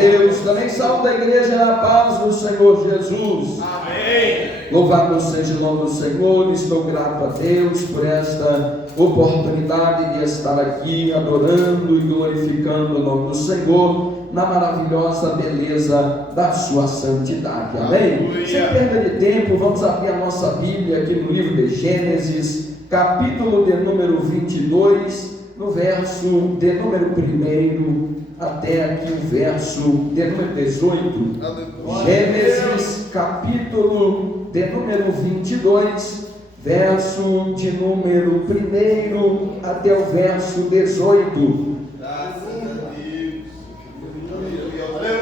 Deus. Também saúdo a igreja na paz do Senhor Jesus. Amém. Louvado seja o nome do Senhor. Estou grato a Deus por esta oportunidade de estar aqui adorando e glorificando o nome do Senhor na maravilhosa beleza da sua santidade. Amém? Aleluia. Sem perda de tempo, vamos abrir a nossa Bíblia aqui no livro de Gênesis, capítulo de número 22, no verso de número 1 até aqui o verso de número 18. Aleluia. Gênesis, capítulo de número 22, verso de número 1 até o verso 18. Graças a Deus.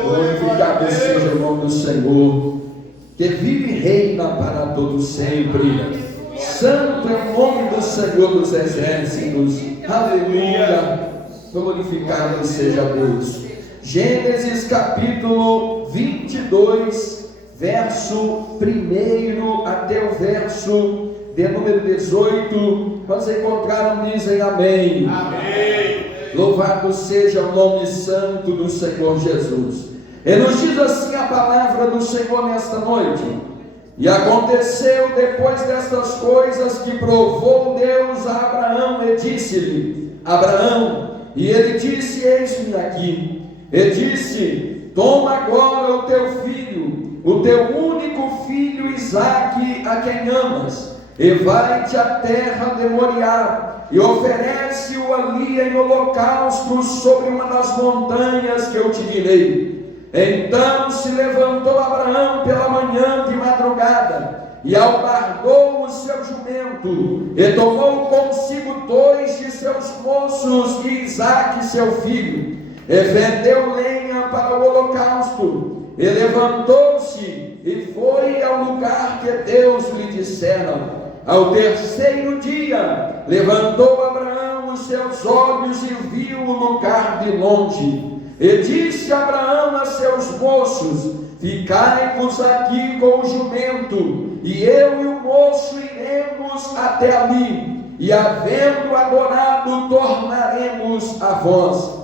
Glorificado seja o nome do Senhor, que vive e reina para todo sempre. Santo é o nome do Senhor dos exércitos. Aleluia. Glorificado seja Deus. Gênesis capítulo 22, verso 1 até o verso de número 18. Quando encontraram, dizem amém. Amém. Louvado seja o nome santo do Senhor Jesus. E nos diz assim a palavra do Senhor nesta noite: e aconteceu depois destas coisas que provou Deus a Abraão e disse-lhe: Abraão. E ele disse: eis-me aqui. E disse: toma agora o teu filho, o teu único filho Isaque, a quem amas, e vai-te à terra de Moriá, e oferece-o ali em holocausto sobre uma das montanhas que eu te direi. Então se levantou Abraão pela manhã de madrugada, e albardou o seu jumento, e tomou consigo 2 de seus moços e Isaque seu filho, e vendeu lenha para o holocausto, e levantou-se e foi ao lugar que Deus lhe dissera. Ao terceiro dia levantou Abraão os seus olhos e viu o lugar de longe. E disse Abraão a seus moços: ficai-vos aqui com o jumento, e eu e o moço iremos até ali, e havendo adorado, tornaremos a vós.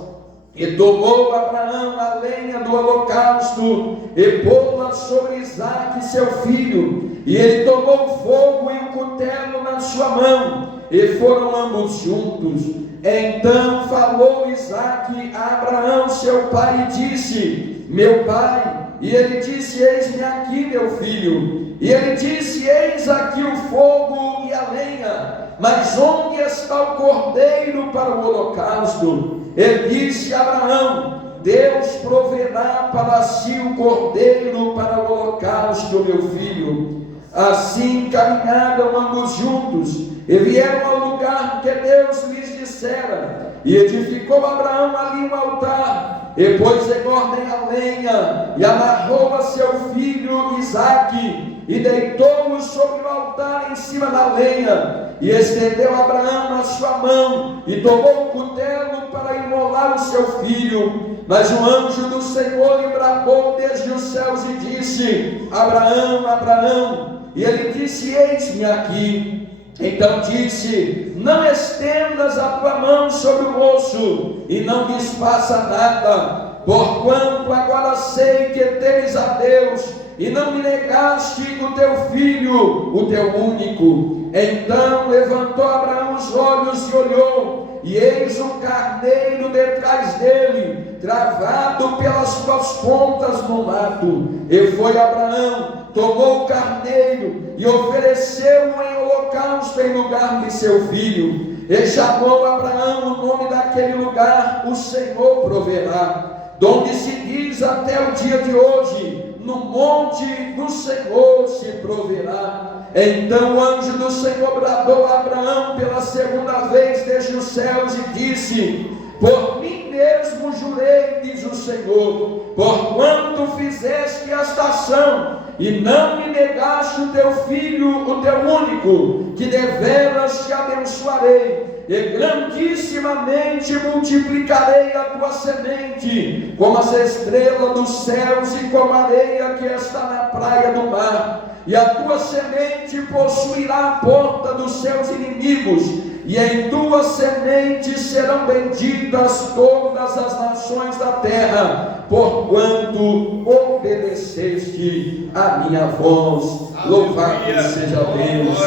E tomou Abraão a lenha do holocausto, e pô-la sobre Isaque seu filho, e ele tomou o fogo e o cutelo na sua mão, e foram ambos juntos. Então falou Isaque a Abraão seu pai e disse: meu pai. E ele disse: eis-me aqui, meu filho. E ele disse: eis aqui o fogo e a lenha, mas onde está o cordeiro para o holocausto? Ele disse a Abraão: Deus proverá para si o cordeiro para o holocausto, meu filho. Assim caminharam ambos juntos, e vieram ao lugar que Deus lhes dissera, e edificou Abraão ali um altar, e pôs em ordem a lenha, e amarrou a seu filho Isaque, e deitou-o sobre o altar em cima da lenha, e estendeu Abraão a sua mão, e tomou o cutelo para imolar o seu filho. Mas o anjo do Senhor lhe bradou desde os céus e disse: Abraão, Abraão. E ele disse: eis-me aqui. Então disse: não estendas a tua mão sobre o moço, e não lhes faça nada, porquanto agora sei que temes a Deus, e não me negaste o teu filho, o teu único. Então levantou Abraão os olhos e olhou, e eis um carneiro detrás dele, travado pelas suas pontas no mato. E foi Abraão, tomou o carneiro e ofereceu-o em holocausto em lugar de seu filho. E chamou Abraão o nome daquele lugar: o Senhor proverá. Donde se diz até o dia de hoje: no monte do Senhor se proverá. Então o anjo do Senhor bradou a Abraão pela segunda vez desde os céus e disse: por mim mesmo jurei, diz o Senhor, porquanto fizeste esta ação, e não me negaste o teu filho, o teu único, que deveras te abençoarei, e grandissimamente multiplicarei a tua semente, como as estrelas dos céus e como a areia que está na praia do mar. E a tua semente possuirá a porta dos seus inimigos, e em tua semente serão benditas todas as nações da terra, porquanto obedeceste a minha voz. Louvado seja Deus.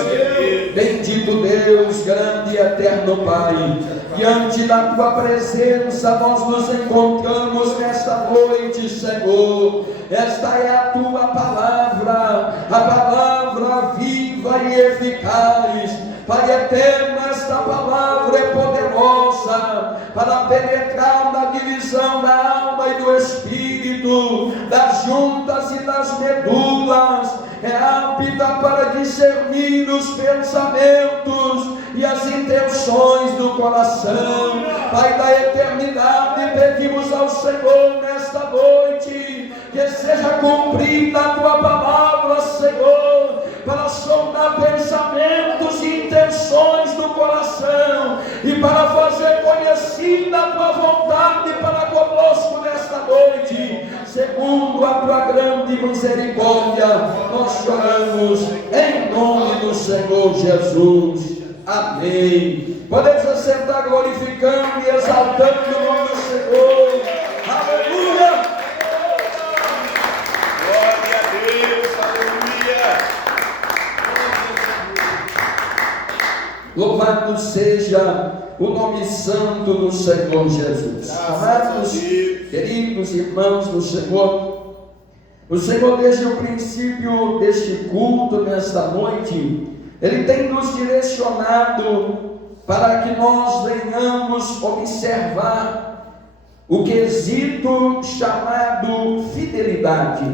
Bendito Deus, grande e eterno Pai, diante da tua presença nós nos encontramos nesta noite, Senhor. Esta é a tua palavra, a palavra viva e eficaz. Pai eterno, esta palavra é poderosa para penetrar na divisão da alma e do espírito, das juntas e das medulas, é apta para discernir os pensamentos e as intenções do coração. Pai da eternidade, pedimos ao Senhor nesta noite que seja cumprida a tua palavra, Senhor, para sondar pensamentos e intenções do coração e para fazer conhecida a tua vontade para conosco nesta noite. Segundo a tua grande misericórdia, nós choramos em nome do Senhor Jesus. Amém. Podemos assentar glorificando e exaltando o nome do Senhor. Aleluia. Glória a Deus, aleluia. Louvado seja o nome santo do Senhor Jesus. Amados, queridos irmãos do Senhor, o Senhor desde o princípio deste culto, nesta noite, Ele tem nos direcionado para que nós venhamos observar o quesito chamado fidelidade.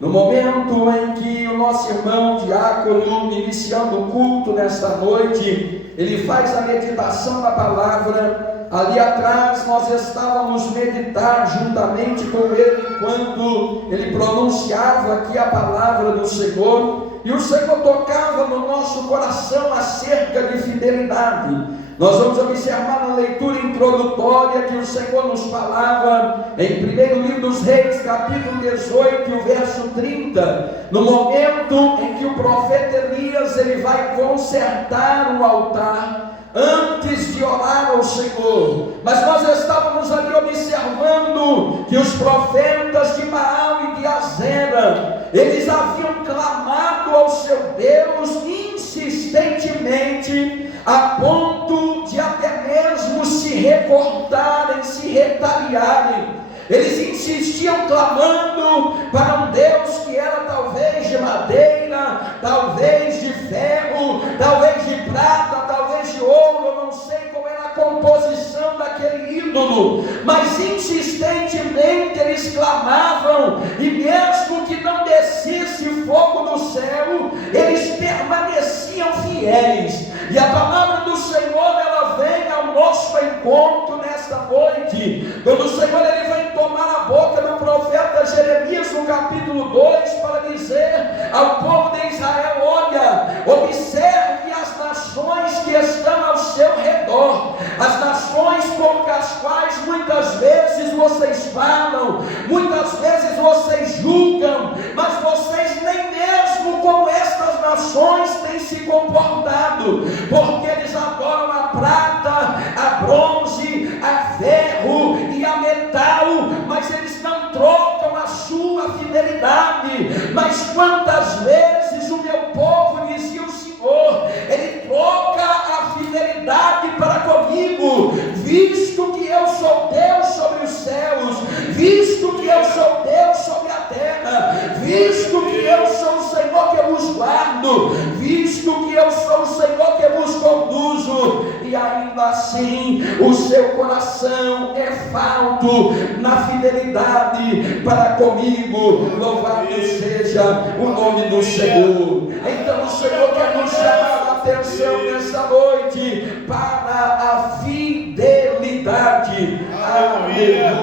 No momento em que o nosso irmão diácono, iniciando o culto nesta noite, ele faz a meditação da palavra, ali atrás nós estávamos meditar juntamente com ele, enquanto ele pronunciava aqui a palavra do Senhor, e o Senhor tocava no nosso coração acerca de fidelidade. Nós vamos observar na leitura introdutória que o Senhor nos falava em 1 livro dos Reis, capítulo 18, e o verso 30, no momento em que o profeta Elias ele vai consertar o altar antes de orar ao Senhor. Mas nós estávamos ali observando que os profetas de Baal e de Azera, eles haviam clamado ao seu Deus insistentemente, a ponto de até mesmo se recortarem, se retaliarem. Eles insistiam clamando para um Deus que era talvez de madeira, talvez de ferro, talvez de prata, talvez de ouro, eu não sei qual era a composição daquele ídolo, mas insistentemente eles clamavam, e mesmo que não descesse fogo do céu, eles permaneciam fiéis. E a palavra do Senhor, ela vem ao nosso encontro nesta noite, quando o Senhor ele vem tomar a boca do profeta Jeremias no capítulo 2 para dizer ao povo de Israel: olha, observe as nações que estão ao seu redor, as nações com as quais muitas vezes vocês falam, muitas vezes vocês julgam, mas vocês nem mesmo com estas nações têm se comportado, porque eles adoram a prata, a bronze, a ferro e a metal, mas eles não trocam a sua fidelidade. Mas quantas vezes o meu povo, dizia o Senhor, ele troca a fidelidade para comigo, visto que eu sou Deus sobre os céus, visto que eu sou Deus sobre a terra, visto que eu sou o Senhor que vos guardo, visto que eu sou o Senhor que vos conduzo, e ainda assim o seu coração é falto na fidelidade para comigo. Louvado seja o nome do Senhor. Então o Senhor quer nos chamar a atenção nesta noite para a fidelidade. Aleluia,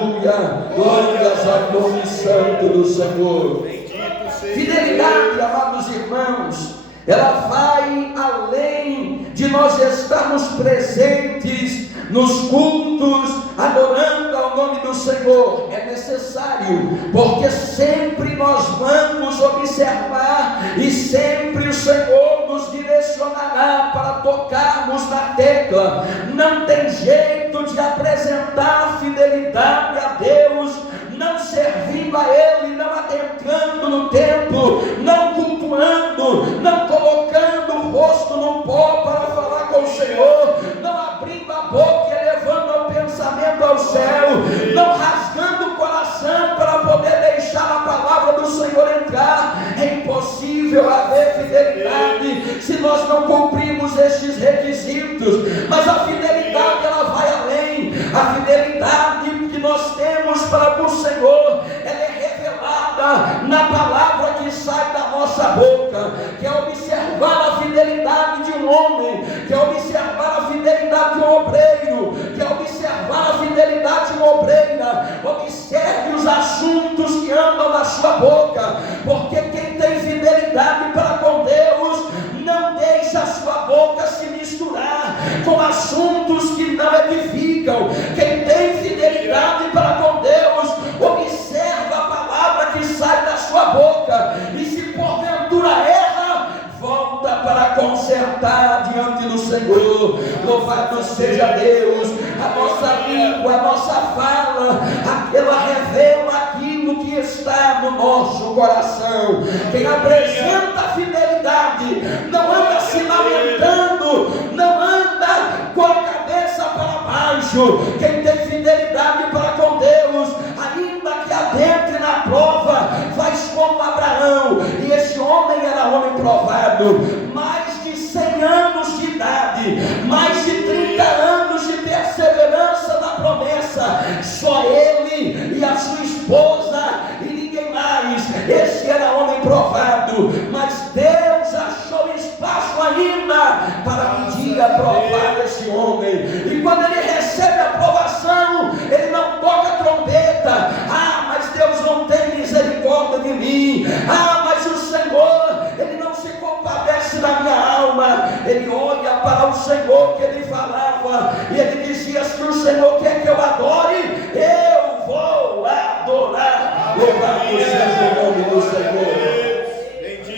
glórias ao nome santo do Senhor. Fidelidade, amados irmãos, ela vai além de nós estarmos presentes nos cultos, adorando ao nome do Senhor. É necessário, porque sempre nós vamos observar e sempre o Senhor nos direcionará para tocarmos na tecla. Não tem jeito de apresentar fidelidade a Deus não servindo a Ele, não adentrando no templo, não cultuando, não colocando o rosto no pó para falar com o Senhor, não abrindo a boca e elevando o pensamento ao céu, não rasgando o coração para poder deixar a palavra do Senhor entrar. É impossível haver fidelidade se nós não cumprimos estes requisitos. Mas a fidelidade, ela vai além. A fidelidade que nós temos para o Senhor, ela é revelada na palavra que sai da nossa boca, que é observar a fidelidade de um homem, que é observar a fidelidade de um obreiro, que é observar a fidelidade de uma obreira. Observe os assuntos que andam na sua boca, porque quem tem fidelidade para com Deus não deixa a sua boca se misturar com assuntos que não edificam. Quem tem fidelidade para com Deus observa a palavra que sai da sua boca, e se porventura erra, volta para consertar diante do Senhor. Louvado seja Deus. A nossa língua, a nossa fala, ela revela aquilo que está no nosso coração. Quem apresenta a fidelidade não anda se lamentando, não anda com a cabeça para baixo. Quem tem fidelidade para com Deus, ainda que adentre na prova, faz como Abraão. E esse homem era homem provado, mais de 100 anos de idade, mais de 30 anos de perseverança na promessa. Só ele e a sua esposa e ninguém mais. Esse era homem provado, mas Deus achou espaço ainda para um dia provar esse homem. E quando ele recebe a aprovação, ele não toca a trombeta. Ah, mas Deus não tem misericórdia de mim. Ah, mas o Senhor, ele não se compadece da minha alma. Ele olha para o Senhor que ele falava, e ele dizia: se o Senhor quer que eu adore, eu vou adorar. Louvado seja o nome do Senhor.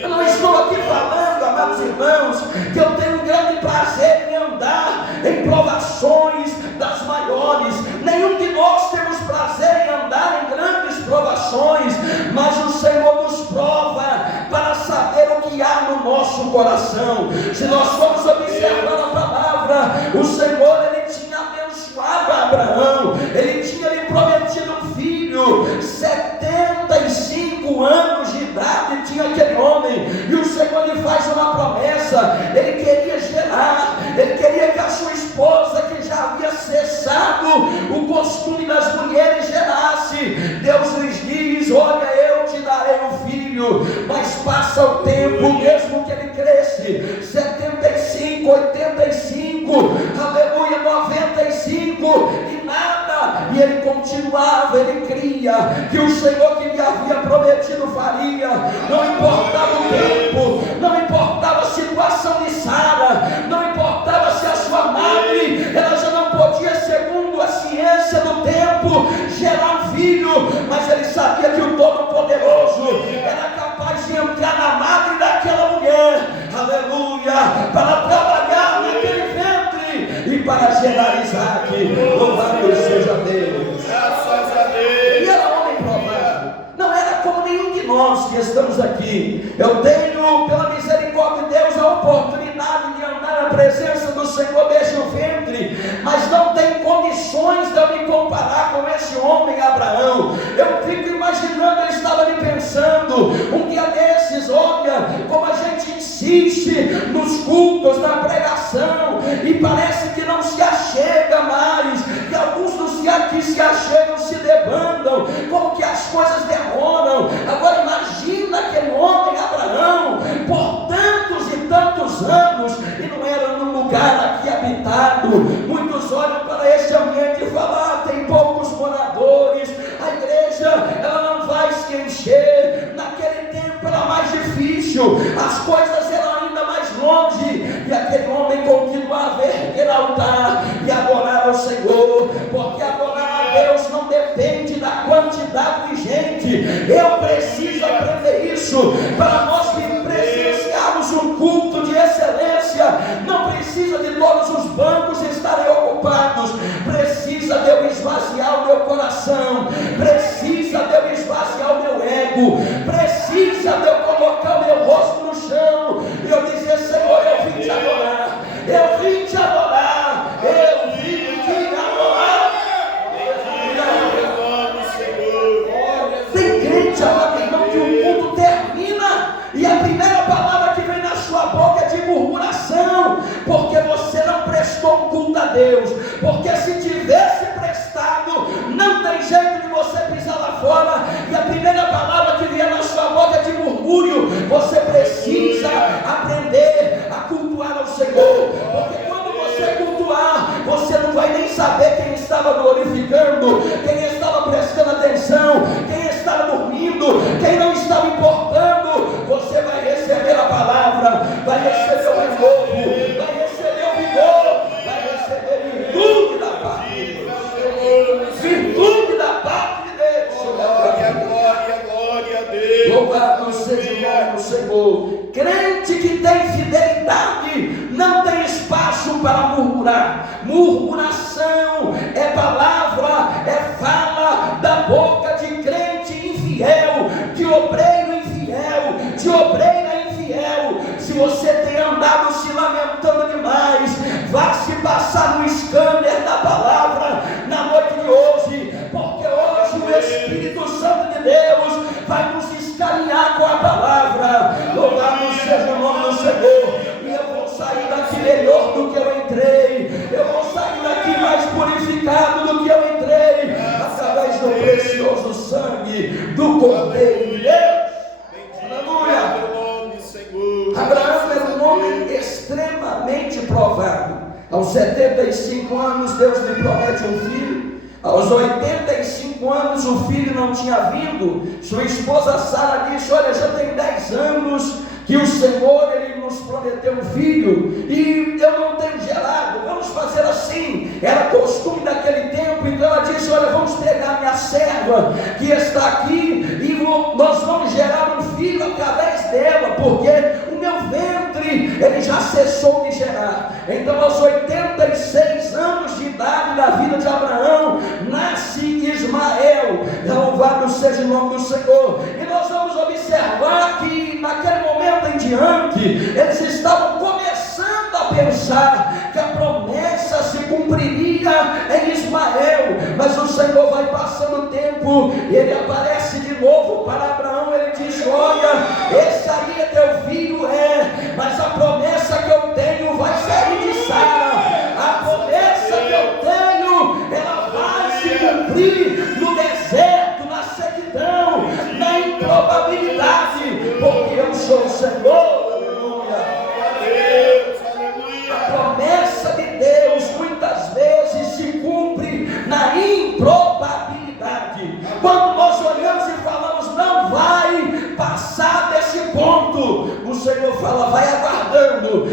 Eu não estou aqui falando, amados irmãos, que eu tenho um grande prazer em andar em provações das maiores. Nenhum de nós temos prazer em andar em grandes provações, mas o Senhor nos prova para saber o que há no nosso coração. Se nós formos observar a palavra, o Senhor, ele tinha abençoado Abraão, ele tinha lhe prometido um filho. 75 anos de idade tinha aquele homem, e o Senhor lhe faz uma promessa. Ele queria gerar, ele queria que a sua esposa, que já havia cessado o costume das mulheres, gerasse. Deus lhes diz: olha, eu te darei um filho. Mas passa o tempo, mesmo que ele cresce, 75, 85, aleluia, 95, e nada. E ele continuava, ele cria que o Senhor que lhe havia prometido faria. Não importava o tempo, não importava a situação de Sara, não importava se a sua madre, ela já não podia, segundo a ciência do tempo, gerar um filho, mas ele sabia que o Todo-Poderoso era capaz de entrar na madre daquela mulher, aleluia, para trabalhar naquele ventre e para gerar Isaac. Louvado seja Deus. Graças a Deus. Ele era homem provado, não era como nenhum de nós que estamos aqui. Eu tenho, pela misericórdia de Deus, a oportunidade de andar na presença do Senhor desde o ventre, mas não tem condições de eu me comparar com esse homem Abraão. Eu fico imaginando, eu estava ali pensando, um dia desses, olha como a gente insiste nos cultos, na pregação, e parece que não se achega mais, que alguns dos que se achegam se debandam, como que as coisas demoram. Agora imagina aquele homem Abraão, por tantos e tantos anos, e não era num lugar aqui habitado. Muitos olham para este ambiente e falam: ah, tem poucos moradores, a igreja ela não vai se encher. Naquele tempo era mais difícil, as coisas eram ainda mais longe, e aquele homem continuava a erguer altar e adorar ao Senhor, porque adorar a Deus não depende da quantidade de gente. Eu preciso aprender isso para nós presenciarmos um culto de excelência. Não precisa murmurar. Murmuração é palavra, é fala da boca de crente infiel, de obreiro infiel, de obreira infiel. Se você tem andado se lamentando demais, vá se passar no scanner da palavra na noite de hoje, porque hoje o Espírito Santo de Deus vai nos escanear com a palavra. Louvado seja o nome do Senhor. E eu vou sair daqui melhor do que eu entrei. Eu vou sair daqui mais purificado do que eu entrei, através do precioso sangue do Cordeiro de Deus. Aleluia. Abraão era um homem extremamente provado. Aos 75 anos Deus lhe promete um filho. Aos 85 anos o filho não tinha vindo. Sua esposa Sara disse: olha, já tem 10 anos que o Senhor ele nos prometeu um filho e eu não tenho gerado. Vamos fazer assim. Era costume daquele tempo. Então ela disse: olha, vamos pegar minha serva que está aqui e nós vamos gerar um filho através dela, porque o meu ventre ele já cessou de gerar. Então aos 86 anos de idade da vida de Abraão nasce Ismael. Louvado seja o nome do Senhor. E nós vamos observar que naquele momento em diante eles estavam começando a pensar que a promessa se cumpriria em Ismael. Mas o Senhor vai passando o tempo e ele aparece de novo para Abraão. Ele diz: olha, esse aí é teu filho, mas a promessa que eu tenho vai sair de Sara. A promessa que eu tenho, ela vai se cumprir no deserto, na sequidão, na improbabilidade, porque eu sou o Senhor. A promessa de Deus muitas vezes se cumpre na improbabilidade. Quando nós olhamos e falamos: não vai passar desse ponto, o Senhor fala: vai aguardando,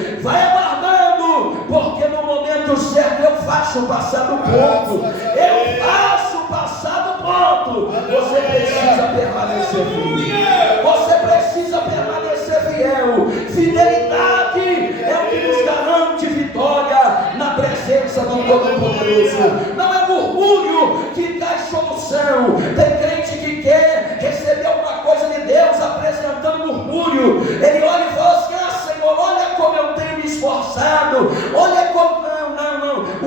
porque no momento certo eu faço passar do ponto. Eu faço passar do ponto. Você precisa permanecer fiel. Você precisa permanecer fiel. Fidelidade é o que nos garante vitória na presença do Todo-Poderoso. Não é murmúrio que traz solução. Tem crente que quer receber alguma coisa de Deus apresentando murmúrio. Ele olha e fala assim: ah, Senhor, olha como eu tenho me esforçado, olha como... Não.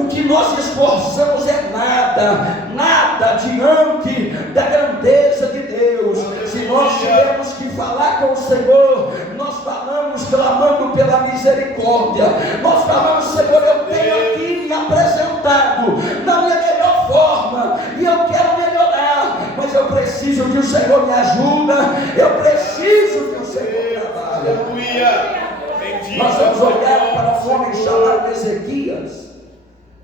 O que nós esforçamos é nada diante da grandeza de Deus. Se nós tivermos que falar com o Senhor, nós falamos clamando pela misericórdia. Nós falamos: Senhor, eu tenho aqui me apresentado na minha melhor forma e eu quero melhorar, mas eu preciso que o Senhor me ajuda. Eu preciso que o Senhor trabalhe. Nós vamos olhar para um homem chamado Ezequias,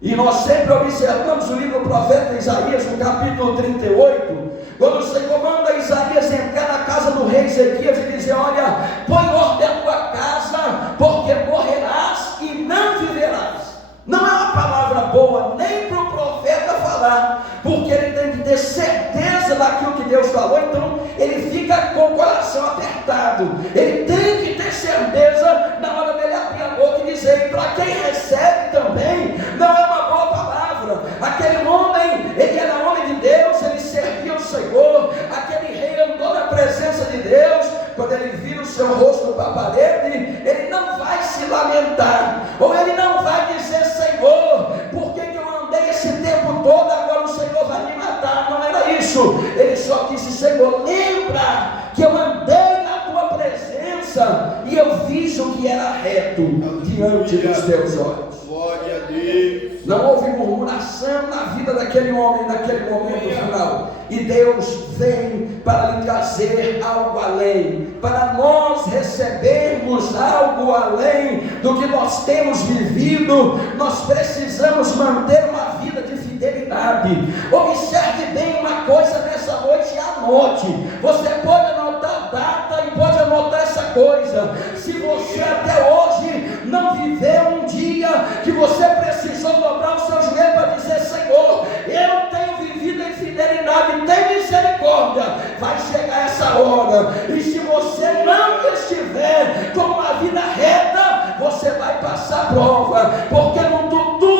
e nós sempre observamos o livro do profeta Isaías, no capítulo 38, quando o Senhor manda Isaías entrar na casa do rei Ezequias e dizer: olha, põe ordem a tua casa, porque morrerás e não viverás. Não é uma palavra boa nem para o profeta falar, porque ele tem que ter certeza daquilo que Deus falou. Então ele fica com o coração apertado. Ele tem que ter certeza na hora dele abrir a boca e dizer. E para quem recebe também, não é uma boa palavra. Aquele homem, ele era homem de Deus, ele servia o Senhor. Aquele rei andou na presença de Deus. Quando ele vira o seu rosto para a parede, ele não vai se lamentar, ou ele não vai dizer: Senhor, por que eu andei esse tempo todo, agora o Senhor vai me matar? Não era isso. Ele só disse: Senhor, lembra que eu andei na tua presença e eu fiz o que era reto diante dos teus olhos. Glória a Deus. Não houve murmuração na vida daquele homem naquele momento final. E Deus vem para lhe trazer algo além, para nós recebermos algo além do que nós temos vivido. Nós precisamos manter uma vida de fidelidade. Observe bem uma coisa nessa noite e anote. Você pode anotar a data e pode anotar essa coisa. Se você até hoje não viveu um dia que você precisou dobrar o seu joelho para dizer: Senhor, eu tenho vivido em fidelidade, tem misericórdia, vai chegar essa hora. E se você não estiver com uma vida reta, você vai passar prova, porque não tudo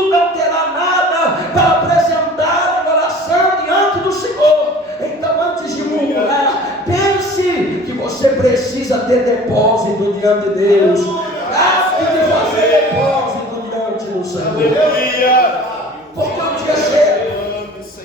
diante de Deus. Trate de fazer depósito diante do Senhor. Aleluia. Porque um dia chega.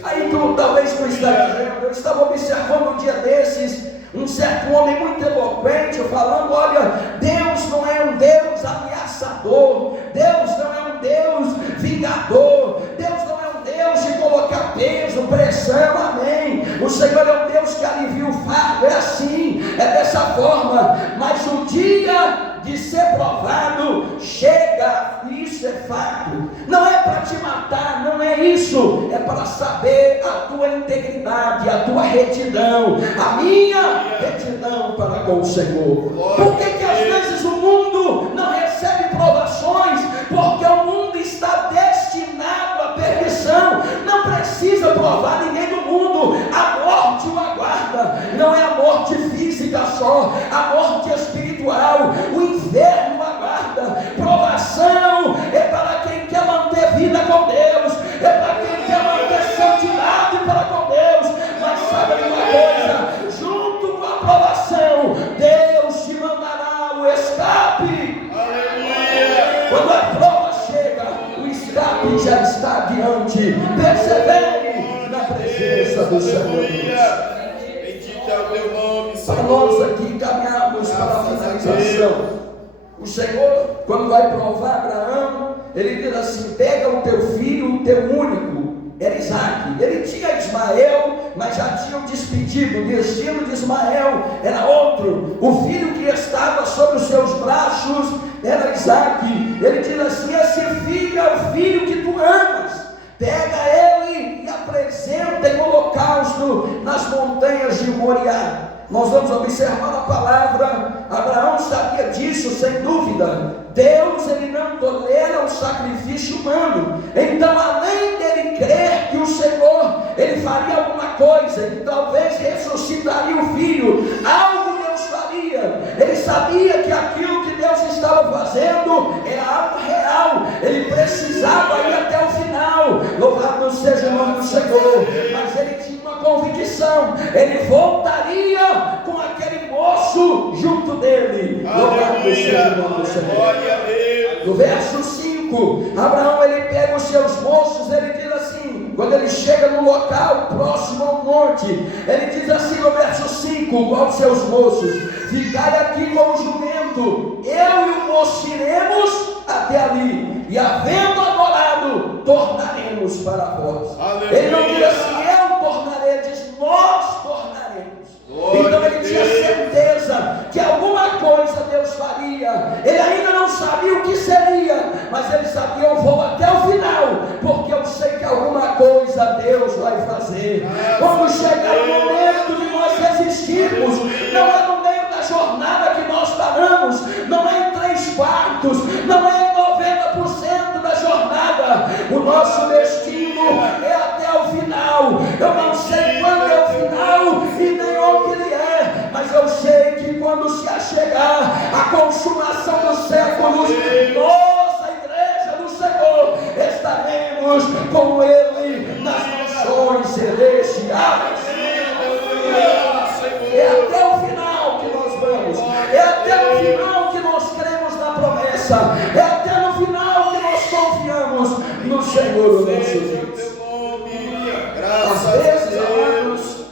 Aí tu talvez tu está dizendo, eu estava observando um dia desses, um certo homem muito eloquente falando, olha, Deus não é um Deus ameaçador, Deus não é um Deus vingador, Deus não é um Deus de colocar peso, pressão, amém. O Senhor é um Deus que alivia o fardo, é assim, é dessa forma, mas o dia de ser provado chega, e isso é fato. Não é para te matar, não é isso, é para saber a tua integridade, a tua retidão, a minha retidão para com o Senhor. Por que às vezes o mundo não recebe provações? Porque o mundo está destinado à perdição. Não precisa provar ninguém do mundo, a morte o aguarda. Não é a morte física só, a morte espiritual, o inferno aguarda. Provação é para quem quer manter vida com Deus, é para quem quer manter santidade para com Deus. Mas sabe uma coisa, junto com a provação, Deus te mandará o escape. Aleluia. Quando a prova chega, o escape já está diante. Persevere na presença do Senhor. Bendito é o teu nome, Para Senhor. nós aqui caminharmos para a finalização. O Senhor, quando vai provar Abraão, ele diz assim: pega o teu filho, o teu único, era Isaac. Ele tinha Ismael, mas já tinham despedido. O destino de Ismael era outro. O filho que estava sobre os seus braços era Isaac. Ele diz assim: esse filho é o filho que tu amas. Pega ele e apresenta em holocausto nas montanhas de Moriá. Nós vamos observar a palavra. Abraão sabia disso, sem dúvida. Deus, ele não tolera o sacrifício humano. Então, além dele crer que o Senhor, ele faria alguma coisa, ele talvez ressuscitaria o filho, algo Deus faria. Ele sabia que aquilo que Deus estava fazendo era algo real. Ele precisava ir até o final. Louvado seja o nome do Senhor. Mas ele tinha uma convicção: ele voltaria com aquele moço junto dele. Louvado seja o nome do Senhor. Glória a Deus. No verso 5, Abraão, ele pega os seus moços, ele diz assim, quando ele chega no local próximo ao monte, ele diz assim no verso 5, aos seus moços: ficai aqui com o jumento, eu e o moço iremos até ali, e havendo adorado, tornaremos para vós. Aleluia. Ele não diz assim, eu tornarei, ele diz, nós tornaremos. Glória Então ele a tinha Deus. certeza que alguma coisa Deus faria. Ele ainda não sabia o que seria, mas ele sabia: eu vou até o final, porque eu sei que alguma coisa Deus vai fazer. Quando chegar o momento de nós resistirmos, não é no meio da jornada que nós paramos, não é em 3/4, não é em 90% da jornada. O nosso destino é até o final. Eu não sei quando é o final e nem onde ele é, mas eu sei que quando se achegar a consumação dos séculos, nós, a igreja do Senhor, estaremos com ele nas nações celestiais. É até o final que nós vamos, é até o final que nós cremos na promessa, é até no final que nós confiamos no Senhor, o nosso Deus. Às vezes, amados,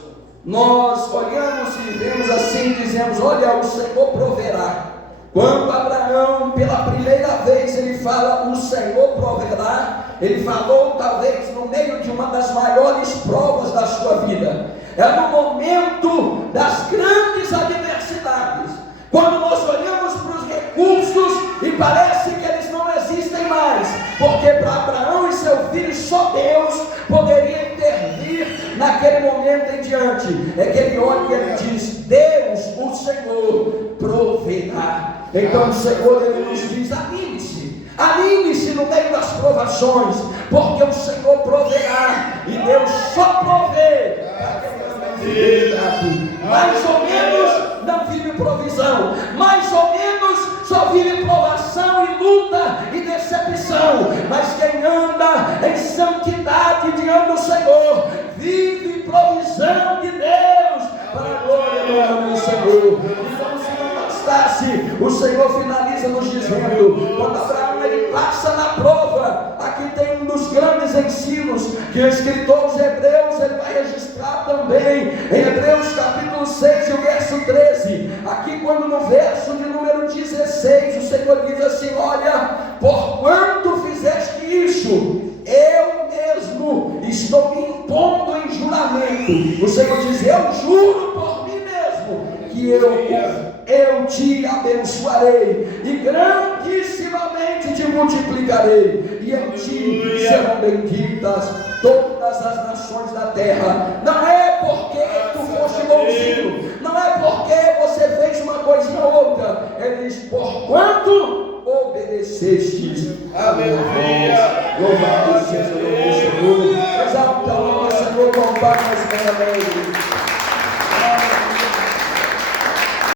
nós olhamos e vemos assim e dizemos: olha, o Senhor proverá. Quando Abraão, pela primeira vez, ele fala o Senhor proverá, ele falou talvez no meio de uma das maiores provas da sua vida. É no momento das grandes adversidades, quando nós olhamos para os recursos e parece que eles não existem mais, porque para Abraão e seu filho só Deus poderia intervir naquele momento em diante. É que ele olha e ele diz: Deus, o Senhor, proverá. Então o Senhor, ele nos diz: anime-se, anime-se no meio das provações, porque o Senhor proverá, e Deus só provê para quem ama em fidelidade. Mais ou menos não vive provisão, mais ou menos só vive provação e luta e decepção, mas quem anda em santidade diante do Senhor, vive provisão de Deus para a glória do nome do Senhor. Então, se não frase o Senhor finaliza nos dizendo: quando Abraão ele passa na prova, aqui tem um dos grandes ensinos que o escritor dos Hebreus ele vai registrar também em Hebreus capítulo 6 e o verso 13. Aqui quando no verso de número 16 o Senhor diz assim: olha, porquanto fizeste isso, eu mesmo estou me impondo em juramento. O Senhor diz: eu juro por mim mesmo que eu te abençoarei e grandissimamente te multiplicarei, e em ti serão benditas todas as nações da terra. Não é porque tu foste bonzinho, não é porque você fez uma coisinha ou outra. Ele diz: porquanto obedecestes. Aleluia. Louvado seja o nome do Senhor. Exalta o nome do Senhor com palmas e